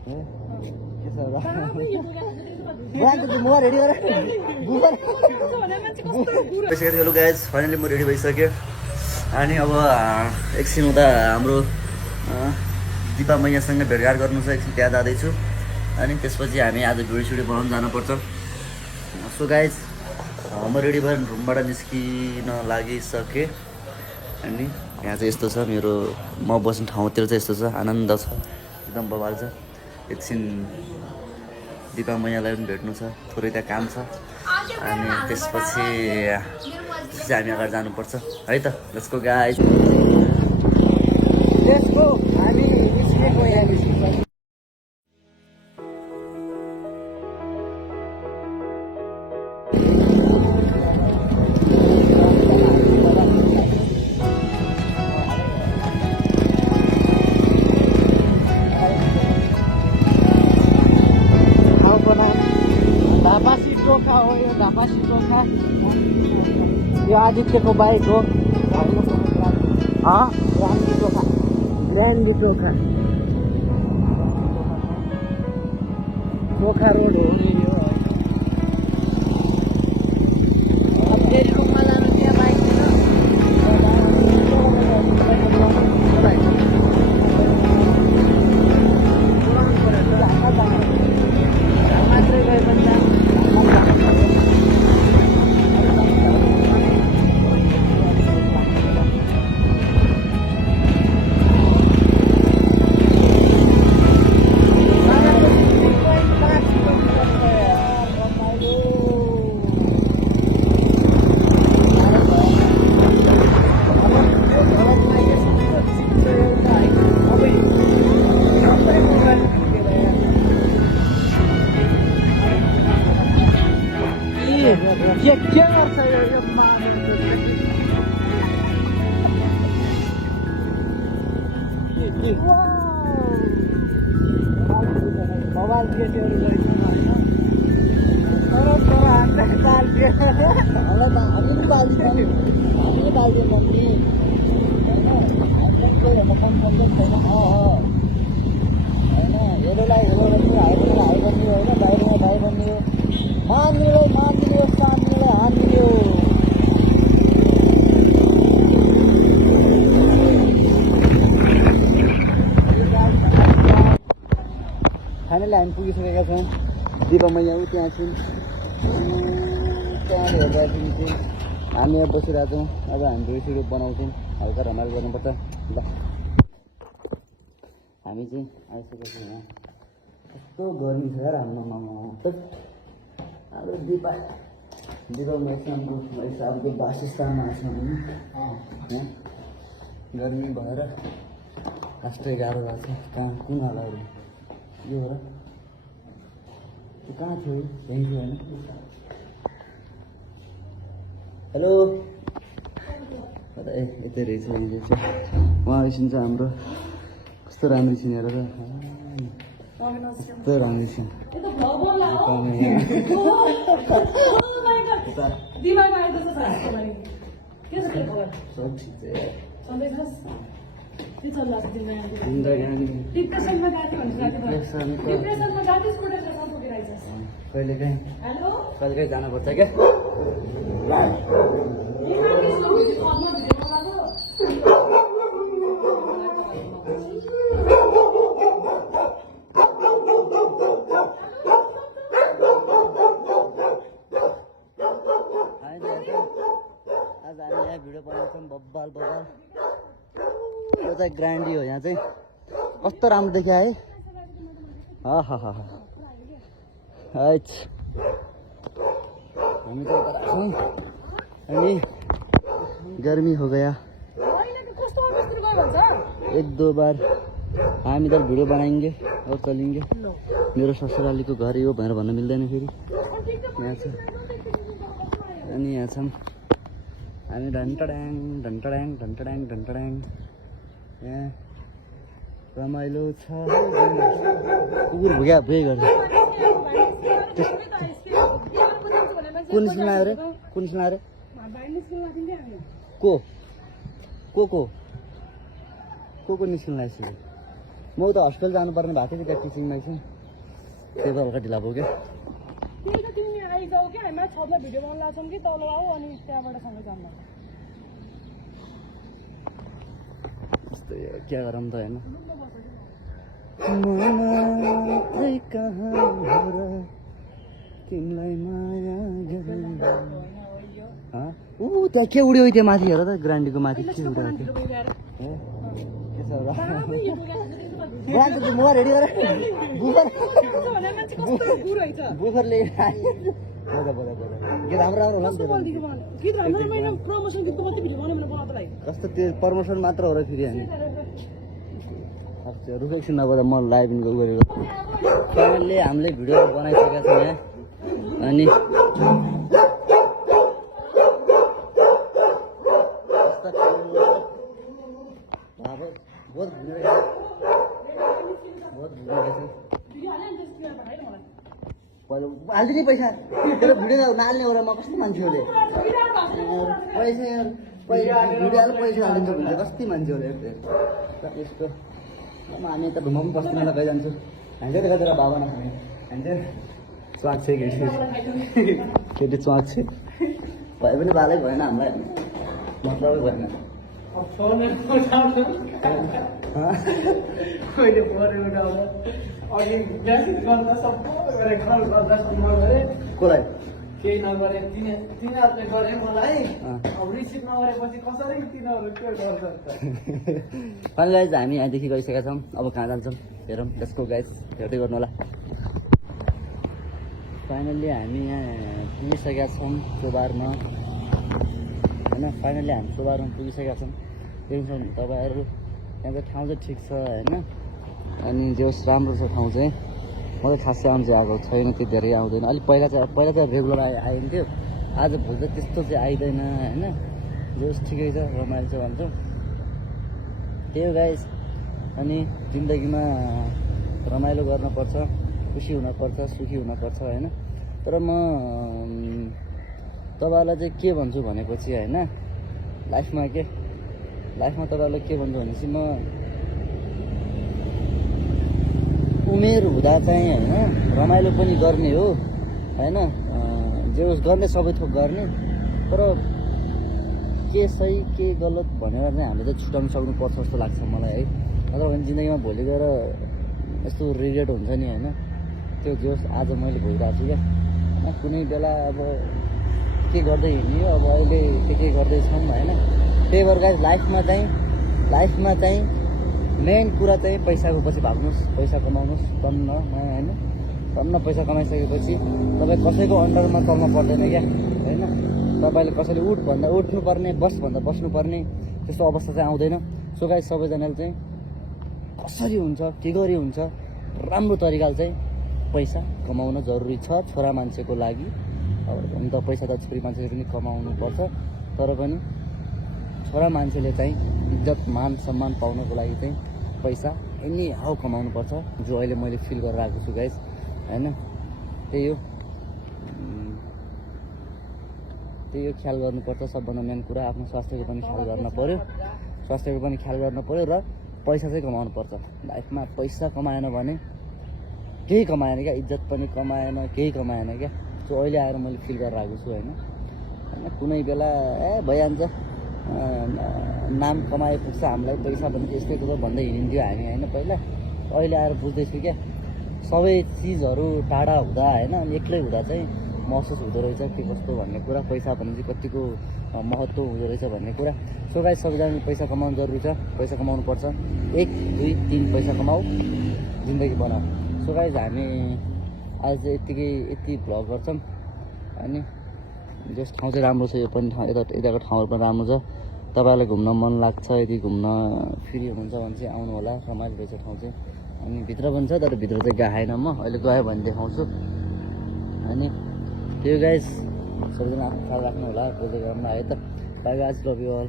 Hello guys, finally म ready भइसकेँ अनि अब एकछिन उता हाम्रो दिपा मैयासँग भेटघाट गर्नु छ। एकछिन त्यहाँ जाँदैछु अनि त्यसपछि हामी आज भिडियो सिडियो बनाउनु जानुपर्छ। सो गाइज म रेडी भएर रुमबाट निस्किन लागिसकेँ अनि यहाँ चाहिँ यस्तो छ मेरो म बस्ने ठाउँतिर चाहिँ यस्तो छ, आनन्द छ, एकदम बवाल छ। एकछिन दिपा मैयालाई पनि भेट्नु छ, थोरै त्यहाँ काम छ अनि त्यसपछि हामी अगाडि जानुपर्छ है त। Let's go guys, let's go. हामी निस्केको यहाँ यो आदित्यको बाइक हो। ग्रान्डी चोखा चोखा रोड हो यो। अब टेलिकममा जानु त्यहाँ बाइक मात्रै गए पनि मोबाइल केटीहरू गइसक्नु होइन, तर हामीले पाल्दिन्छौँ नि होइन। हेलोलाई हेलो भन्ने, हाइडलाई हाइ भन्ने होइन, बाहिरमा बाहिर भन्ने हो, मान्नेलाई मान्ने हो, सान्नेलाई हान्ने हो। फाइनली हामी पुगिसकेका छौँ। दिपा मैया ऊ त्यहाँ छौँ, त्यहाँ हेर्दाखेरि चाहिँ हामी यहाँ बसिरहेको छौँ। अब हामी भिडियो सिडियो बनाउँछौँ, हल्का रमाइलो गर्नुपर्छ ल। हामी चाहिँ आइसकेको छौँ यहाँ। कस्तो गर्मी छ यार हाम्रोमा। अब दिपा मैयाको वासस्थानमा आएको छ यहाँ। गर्मी भएर खासै गाह्रो भएको छ। कहाँ कुन हालहरू यो हो र? कहाँ थियो? थ्याङ्क यू होइन। हेलो यतै रहेछ उहाँ एकछिन चाहिँ हाम्रो कस्तो राम्रो छिन् हेर त, कस्तो राम्रो छिन्। कहिले काहीँ जानुपर्छ क्या। आज हामी यहाँ भिडियो बनाउँछौँ बब्बाल। यो चाहिँ ग्रान्डी हो। यहाँ चाहिँ कस्तो राम्रो देखियो है। हामी चाहिँ यता छौँ अनि गर्मी हो गया। एक दो बार हम इधर वीडियो बनाएंगे और चलेंगे। मेरो ससुराली को घर यो भनेर भन्न मिल्दैन फेरि। यहाँ छ अनि यहाँ छौँ हामी ढन्टड्याङ ढन्टड्याङ ढन्टड्याङ ढन्टड्याङ। यहाँ रमाइलो छ। कुकुर भुग्या भुइ गर्छ। कुन निस्किनु रे? कुन निस्किनु रे? को निस्किनु लाग्छ? म त हस्पिटल जानुपर्ने भएको थियो त्यहाँ टिचिङमा एकछिन त्यही त हल्का ढिला भयो क्या त्यही त तिमी आइजाऊ क्या हामी छतमा भिडियो बनाउन लाग्छौँ कि तल आऊ अनि त्यहाँबाट सँगै जान्न यस्तै हो, क्या गरौँ त होइन तिमीलाई माया ऊ त्यहाँ के उड्यो त्यो माथि हेर त ग्रान्डीको माथि के उड्यो मोबाइल रेडी गर बुफरले गीत राम्रो राम्रो होला नि कस्तो त्यो प्रमोसन मात्र हो र फेरि हामी रुख एकछिन नभएर म लाइभ इनको गरेको च्यानलले हामीले भिडियो बनाइसकेका छौँ यहाँ अनि बहुत हालिदिने पैसा तेरो भिडियो नहाल्ने हो र म कस्तो मान्छे होले पैसा भिडियो पैसा हालिदिन्छ भन्छ कति मान्छे होले यस्तो हामी यता घुमा पनि बस्दैन कहीँ जान्छु हान्छ कतिवटा बाबा नखाने हान्छ च्वाक छ केटी च्वाक छ भए पनि बालै भएन हामीलाई मतलबै भएन कसलाई केही नगरे तिनीहरूले गरे मलाई अब रिसिभ नगरेपछि कसरी तिनीहरू के गर्छ फाइनल गाइज हामी यहाँदेखि गइसकेका छौँ अब कहाँ जान्छौँ हेरौँ त्यसको गाइज हेर्दै गर्नु होला फाइनल्ली हामी यहाँ पुगिसकेका छौँ चोबारमा होइन फाइनल्ली हामी चोबारमा पुगिसकेका छौँ देख्छौँ तपाईँहरू यहाँको ठाउँ चाहिँ ठिक छ होइन अनि जो राम्रो छ ठाउँ चाहिँ म त खासै आउँछ आएको छैन त्यो धेरै आउँदैन अलिक पहिला चाहिँ रेगुलर आइन्थ्यो आज भोलि त त्यस्तो चाहिँ आइँदैन होइन जोस् ठिकै छ रमाइलो छ भन्छौँ त्यही हो गाइस अनि जिन्दगीमा रमाइलो गर्नुपर्छ खुसी हुनपर्छ सुखी हुनपर्छ होइन तर म तपाईँहरूलाई चाहिँ के भन्छु भनेपछि होइन लाइफमा तपाईँहरूलाई के भन्छु भनेपछि म उमेर हुँदा चाहिँ होइन रमाइलो पनि गर्ने हो होइन जे होस् गर्ने सबै थोक गर्ने तर के सही के गलत भनेर चाहिँ हामीले चाहिँ छुट्याउनु सक्नुपर्छ जस्तो लाग्छ मलाई है नत्र भने जिन्दगीमा भोलि गएर यस्तो रिग्रेट हुन्छ नि होइन त्यो जे होस् आज मैले भोगिरहेको छु क्या कुनै बेला अब के गर्दै हिँड्यो अब अहिले के गर्दैछौँ होइन त्यही भएर गाइस लाइफमा चाहिँ मेन कुरा चाहिँ पैसाको पछि भाग्नुहोस् पैसा कमाउनुहोस् टन्न होइन टन्न पैसा कमाइसकेपछि तपाईँ कसैको अन्डरमा चल्न पर्दैन क्या होइन तपाईँले कसैले उठ भन्दा उठ्नुपर्ने बस भन्दा बस्नुपर्ने त्यस्तो अवस्था चाहिँ आउँदैन सो गाइस सबैजनाले चाहिँ कसरी हुन्छ के गरी हुन्छ राम्रो तरिकाले चाहिँ पैसा कमाउन जरुरी छ छोरा मान्छेको लागि अब हुन त पैसा त छोरी मान्छेले पनि कमाउनु पर्छ तर पनि छोरा मान्छेले चाहिँ इज्जत मान सम्मान पाउनको लागि चाहिँ पैसा एनी हाउ कमाउनु पर्छ जो अहिले मैले फिल गरेर आएको छु गाइस होइन त्यही हो ख्याल गर्नुपर्छ सबभन्दा मेन कुरा आफ्नो स्वास्थ्यको पनि ख्याल गर्न पर्यो र पैसा चाहिँ कमाउनु पर्छ लाइफमा पैसा कमाएन भने केही कमाएन क्या इज्जत पनि कमाएन केही कमाएन क्या सो अहिले आएर मैले फिल गरेर आएको छु होइन कुनै बेला भइहाल्छ नाम कमाए पुग्छ हामीलाई पैसा भने यस्तै कुरो भन्दै हिँडिन्थ्यो हामी होइन पहिला अहिले आएर बुझ्दैछु क्या सबै चिजहरू टाढा हुँदा होइन अनि एक्लै हुँदा चाहिँ महसुस हुँदो रहेछ के कस्तो भन्ने कुरा पैसा भने चाहिँ कतिको महत्त्व हुँदो रहेछ भन्ने कुरा सो गाइस सबैजनाले पैसा कमाउनु जरुरी छ पैसा कमाउनु पर्छ 1 2 3 पैसा कमाऊ जिन्दगी बनाऊ सो गाइस हामी आज चाहिँ यति भ्लग गर्छौँ अनि जस ठाउँ चाहिँ राम्रो छ यो पनि ठाउँ यताको ठाउँहरू पनि राम्रो छ तपाईँहरूलाई घुम्न मन लाग्छ यदि घुम्न फ्री हुनुहुन्छ भने चाहिँ आउनु होला रमाइलो रहेछ ठाउँ चाहिँ अनि भित्र पनि छ तर भित्र चाहिँ गएन म अहिले गयो भने देखाउँछु अनि त्यो गाइस सबैजना आफ्नो ख्याल राख्नु होला बोल्दै गर्नु आयो त bye guys love you all